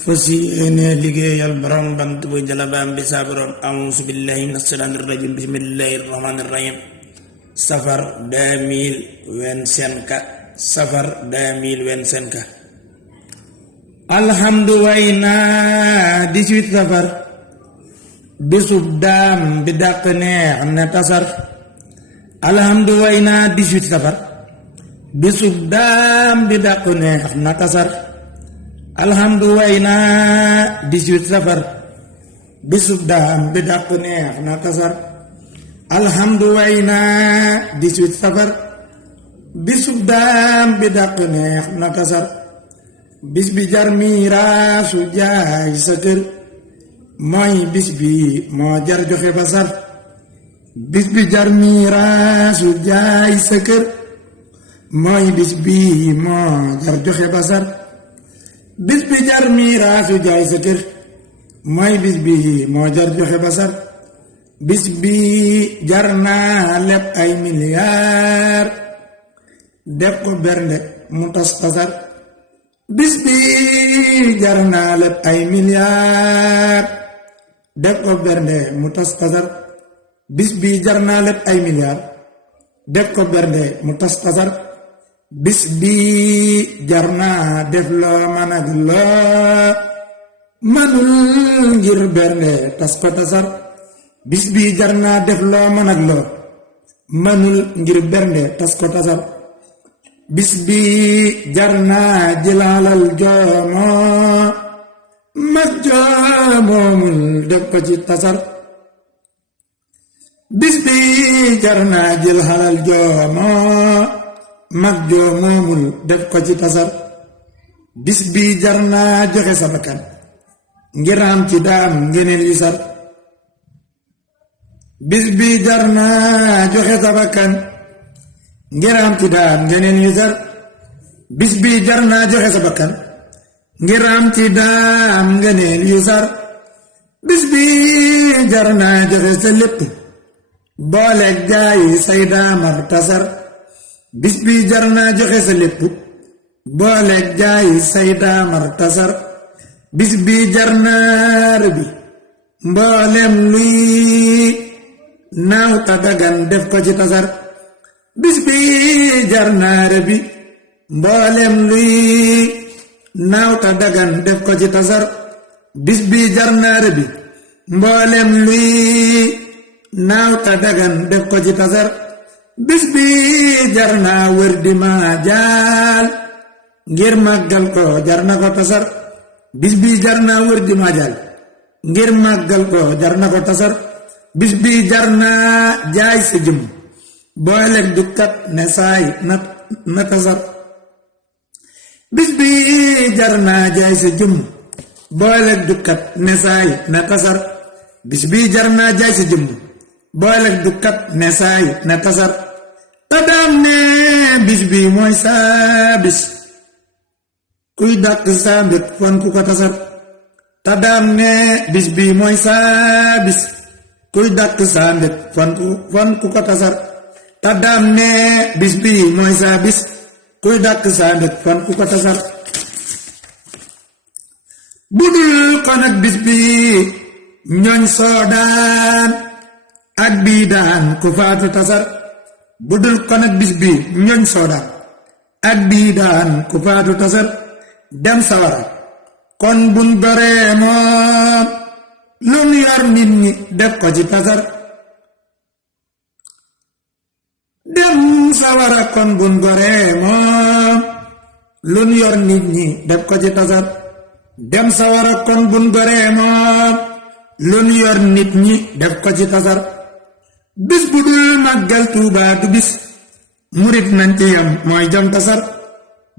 fasi yéene liggéeyal borom bant bu jalabaam bi saa borom auzu billahi min ashaytaani rajim bismillahi rahmaani rahim safar 2025 safar 2025 alhamdu wayna 18 safar bisub daam bi dàq neex na tasar alhamdu wayna 18 safar bisub daam bi dàq neex na tasar alhamdu wayna 18 safar bisub daam bi dàq neex na tasar alhamdu wayna 18 safar bisub daam bi dàq neex na tasar bis bi jar miiraasu jaay sa kër mooy bis bi moo jar joxe basar bis bi jar miiraasu jaay sa kër mooy bis bi moo jar joxe basar bis bi jar miiraasu jaay sa kër mooy bis bi moo jar joxe basar bis bi jar naa leb ay miliyaar def ko bernde mu tas tasar bis bi jar naa leb ay miliyaar def ko bernde mu tas tasar bis bi jar naa leb ay miliyaar def ko bernde mu tas tasar bis bi jar naa def loo mën ak loo mënul ngir bernde tas ko tasar bis bi jar naa def loo mën ak loo mënul ngir bernde tas ko tasar bis bi jar naa jëlaalal joomoo mag joomoomul def ko ci tasar bis bi jar naa jël xalal joomoo mag joomoomul def ko ci tasar bis bi jar naa joxe sa bakkan ngir am ci daam ngeneel yu sar bis bi jar naa joxe sa bakkan ngir am ci daam ngeneel yu sar bis bi jar naa joxe sa bakkan ngir am ci daam ngeneel yu sar bis bi jar naa joxe sa lépp booleeg jaayi say daamar tasar bis bi jar naa joxe sa lépp booleeg jaayi say daamar tasar bis bi jar naa rëbbi mboolem luy naaw ta dagan def ko ci tasar bis bi jar naa rëbbi mboolem luy naaw ta dagan def ko ci tasar bis bi jar naa rëbbi mboolem luy naaw ta dagan def ko ci tasar bis bi jar naa wër di ma jaal ngir màggal ko jar na ko tasar bis bi jar naa wër di ma jaal ngir màggal ko jar na ko tasar bis bi jar naa jaay sa jëm booleeg dukkat ne saay na tasar bis bi jar naa jaay sa jëm booleeg dukkat ne saay na tasar bis bi jar naa jaay sa jëm booleeg dukkat ne saay na tasar te daam ne bis bi mooy saa bis kuy dàq saa mbég fon ku ko tasar te daam ne bis bi mooy saa bis kuy dàq saa mbég fon ku ko tasar te daam ne bis bi mooy saa bis kuy dàq saa mbég fon ku ko tasar budul kon ak bis bi ñooñ soodaan ak bii daan ku faatu tasar budul kon ak bis bi ñooñ soodaan ak bii daan ku faatu tasar dem sawara kon buñ goree moom lu nu yor nit ñi def ko ci tasar dem sawara kon buñ goree moom lu nu yor nit ñi def ko ci tasar dem sawara kon buñ goree moom lu nu yor nit ñi def ko ci tasar bis bu dul màggal Tuubaa du bis murit nañ ci yam mooy jam tasar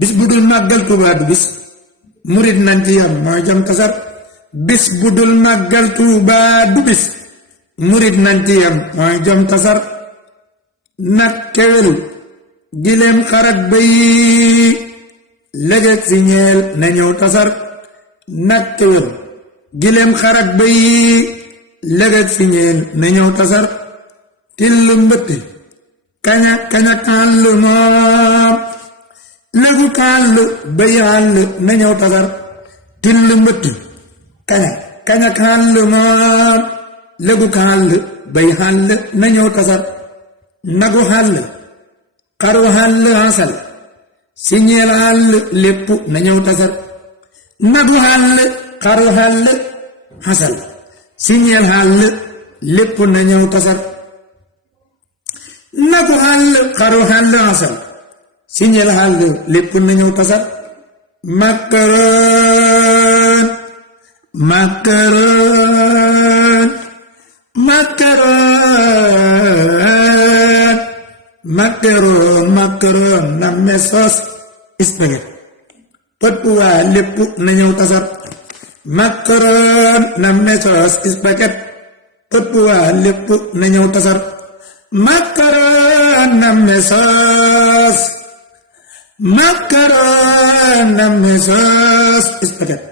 bis bu dul màggal Tuubaa du bis murit nañ ci yam mooy jam tasar bis bu dul màggal Tuubaa du bis murit nañ ci yam mooy jam tasar nag kewel gileem xarak bay léget si ñeel na ñëw tasar nag kewel gileem xarak bay léget si ñeel na ñëw tasar tillu mbëtt kaña kàllu moom lëgu kàllu bay àll na ñëw tasar till mbëtt kaña xàll moom lëgu xàll bay xàll na ñëw tasar nagu xàll xaru xàll asal siñeel xàll lépp na ñëw tasar nagu xàll xaru xàll asal siñeel xàll lépp na ñëw tasar nagu xàll xaru xàll asal siñeel xàll lépp na ñëw tasar makaroon makaroon makaroon makaroon makaroon na mesos spaghetti pot waa lépp na ñëw tasar makaroon na mesos spaghetti pot waa lépp na ñëw tasar makaroon na mesos makaroon na mesos spaghetti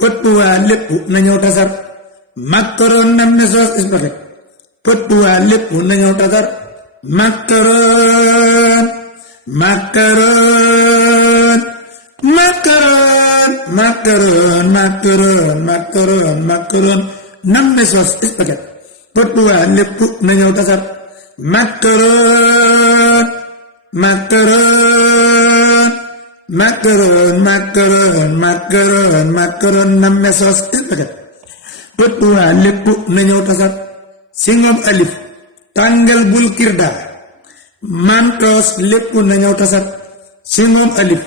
pot waa lépp na ñëw tasar makaroon na mesos spaghetti pot waa lépp na ñëw tasar makaroon makaroon makaroon makaroon makaroon makaroon makaroon na mesos spaghetti pot waa lépp na ñëw tasar makaroon makaroon makaroon makaroon makaroon makaroon na mesos spaghetti pot waa lépp na ñëw tasar singom alif tàngal bul kirda mantos lépp na ñëw tasar singom alif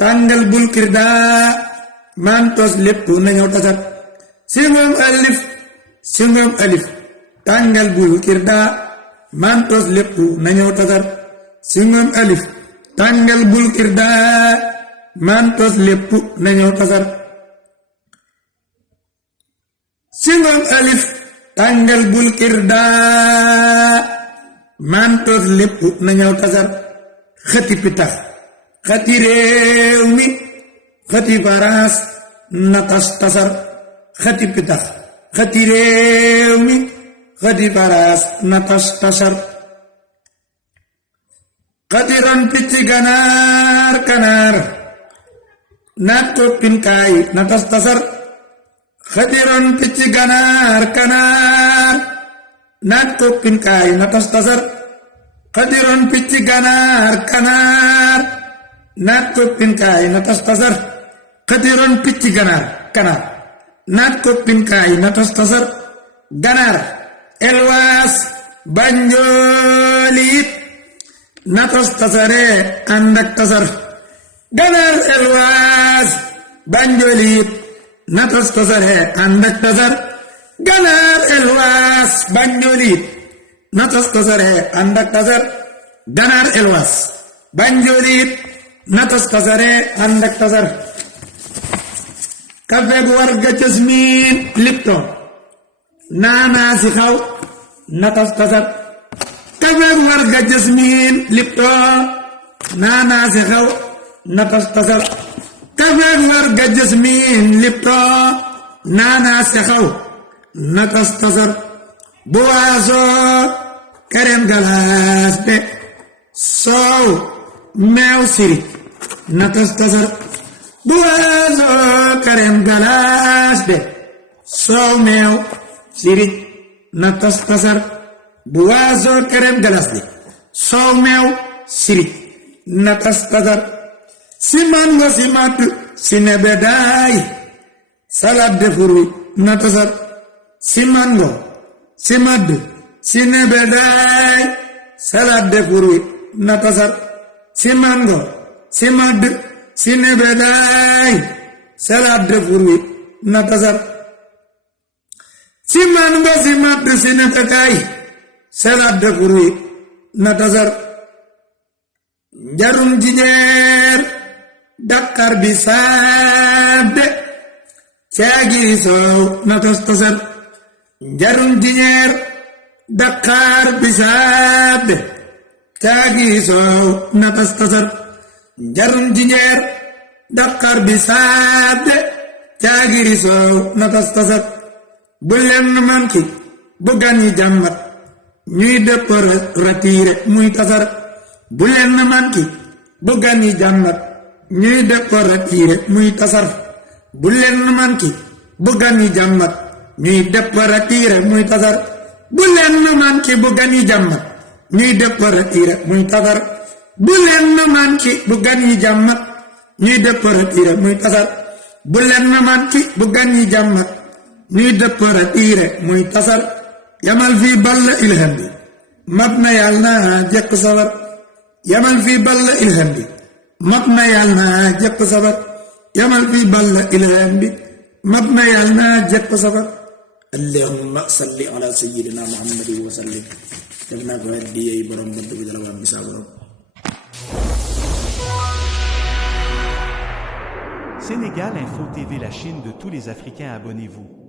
tàngal bul kirda mantos lépp na ñëw tasar singom alif tàngal bul kirda mantos lépp na ñëw tasar singom alif tàngal bul kirda mantos lépp na ñëw tasar singom alif tàngal bul kirda mantos lépp na ñëw tasar xëti pitax xëti réew mi xëti baraas na tas tasar xëti pitax xëti réew mi xëti baraas na tas tasar xëti ron picci ganaar kanaar naat toppin kaay na tas tasar xëti ron picci ganaar kanaar naat toppin kaay na tas tasar xëti ron picci ganaar kanaar naat toppin kaay na tas tasar xëti ron picci ganaar kanaar naat toppin kaay na tas tasar ganaar elwaas banjoolit na tas tasare ànd ak tasar ganaar elwaas banjoolit na tas tasare ànd ak tasar ganaar elwaas banjoolit na tas tasare ànd ak tasar ganaar elwaas banjoolit na tas tasare ànd ak tasar kafe gu warga jasmin lipton naanaa si xaw na tas tasar kafe gu warga jasmin lipton naanaa si xaw na tas tasar kafe gu warga jasmin lipton naanaa si xaw na tas tasar buwaasoo kerem galaas be soow meew siri na tas tasar buwaasoo kerem galaas be soow meew siri na tas tasar buwaasoo kerem galaas be soow meew siri na tas tasar si mango si matt si nebedaay salade de fruits na tasar si mango si madd si nebedaay salade de fruits na tasar si mango si madd si nebedaay salade de fruits na tasar si mango si madd si nebedaay salade de fruits na tasar njarum jinjeer Dakar bi saabe caagiri soow na tas tasar njarum jinjeer Dakar bi saabe caagiri soow na tas tasar njarum jinjeer Dakar bi saabe caagiri soow na tas tasar bu leen manki bu gan yi jàmbat ñuy dëpp ratiire muy tasar bu leen manki bu gan yi jàmbat ñuy dëpp ratiire muy tasar bu leen manki bu gan yi jàmmat ñuy dépparatiire muy tasar bu leen manki bu gan yi jàmmat ñuy dépparatiire muy tasar bu leen manki bu gan yi jàmmat ñuy dépparatiire muy tasar bu leen manki bu gan yi jàmmat ñuy dépparatiire muy tasar yamal fii balla ilham bi mab na yàlla na jekk sabar yamal fii balla ilham bi mab na yàlla na jekk sabar yamal fii balla ilham bi mab na yàlla na jekk sabar allahumma salli ala sayyidina muhammadin wa sallim def naa ko di yeey borom bant bi dala waan bisaa borom. Sénégal Info TV, la Chine de tous les Africains, abonnez-vous.